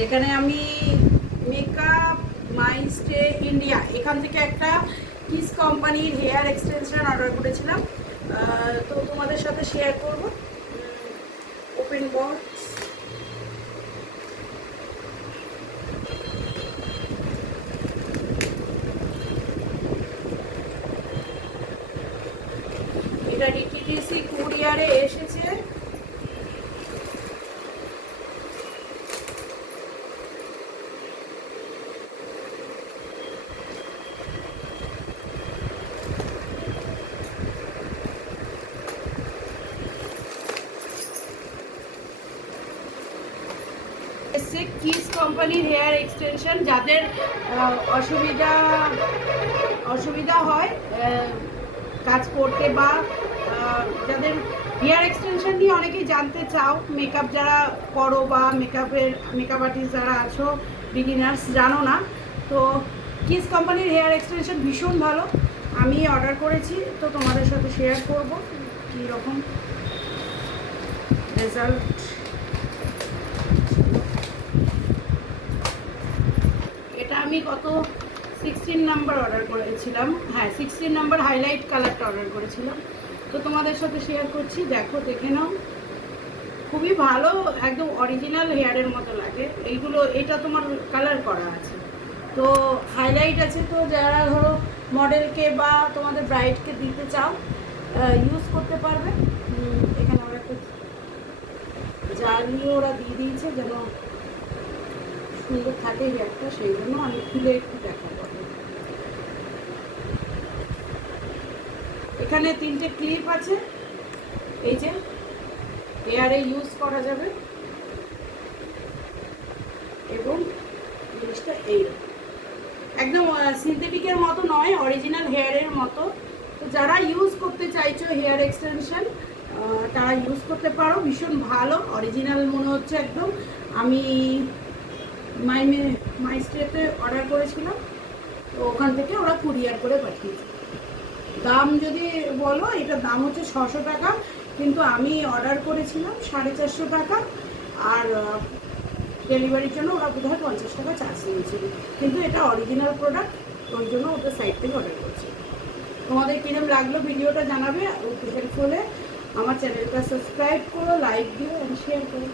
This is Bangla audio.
যেখানে আমি মেকআপ মাইস্টে ইন্ডিয়া এখান থেকে একটা কিস কোম্পানির হেয়ার এক্সটেনশন অর্ডার করেছিলাম, তো তোমাদের সাথে শেয়ার করব। ওপেন বক্স, এটা ডিটিডিসি কুরিয়ারে এসেছে। কিস কোম্পানির হেয়ার এক্সটেনশন, যাদের অসুবিধা হয় কাজ করতে, বা যাদের হেয়ার এক্সটেনশন নিয়ে অনেকেই জানতে চাও, মেকআপ যারা করো বা মেকআপ আর্টিস্ট যারা আছো, বিগিনার্স জানো না, তো কিস কোম্পানির হেয়ার এক্সটেনশন ভীষণ ভালো। আমি অর্ডার করেছি, তো তোমাদের সাথে শেয়ার করব কীরকম রেজাল্ট। এটা আমি কত 16 নাম্বার অর্ডার করেছিলাম, হ্যাঁ 16 নাম্বার হাইলাইট কালারটা অর্ডার করেছিলাম, তো তোমাদের সাথে শেয়ার করছি। দেখে নাও, খুবই ভালো, একদম অরিজিনাল হেয়ারের মতো লাগে এইগুলো। এটা তোমার কালার করা আছে, তো হাইলাইট আছে, তো যারা ধরো মডেলকে বা তোমাদের ব্রাইডকে দিতে চাও ইউজ করতে পারবে। এখানে ওরা একটু জ্বালিয়ে ওরা দিয়ে দিয়েছে যেন সুন্দর থাকে হেয়ারটা, সেই জন্য আমি খুলে একটু দেখাবো। এখানে 3টে ক্লিপ আছে, এই যে হেয়ারে ইউজ করা যাবে, এবং জিনিসটা এইরকম একদম সিনথেটিকের মতো নয়, অরিজিনাল হেয়ারের মতো। তো যারা ইউজ করতে চাইছো হেয়ার এক্সটেনশন, তারা ইউজ করতে পারো, ভীষণ ভালো, অরিজিনাল মনে হচ্ছে একদম। আমি মাইস্ট্রেতে অর্ডার করেছিলাম, তো ওখান থেকে ওরা কুরিয়ার করে পাঠিয়েছে। দাম যদি বলো, এটার দাম হচ্ছে 600 টাকা, কিন্তু আমি অর্ডার করেছিলাম 450 টাকা, আর ডেলিভারির জন্য ওরা বোধহয় 50 টাকা চার্জ নিয়েছিল, কিন্তু এটা অরিজিনাল প্রোডাক্ট, ওই জন্য ওদের সাইট থেকে অর্ডার করছি। তোমাদের কিরম লাগলো ভিডিওটা জানাবে, হেল্পফুল হলে আমার চ্যানেলটা সাবস্ক্রাইব করো, লাইক দিও, শেয়ার করো।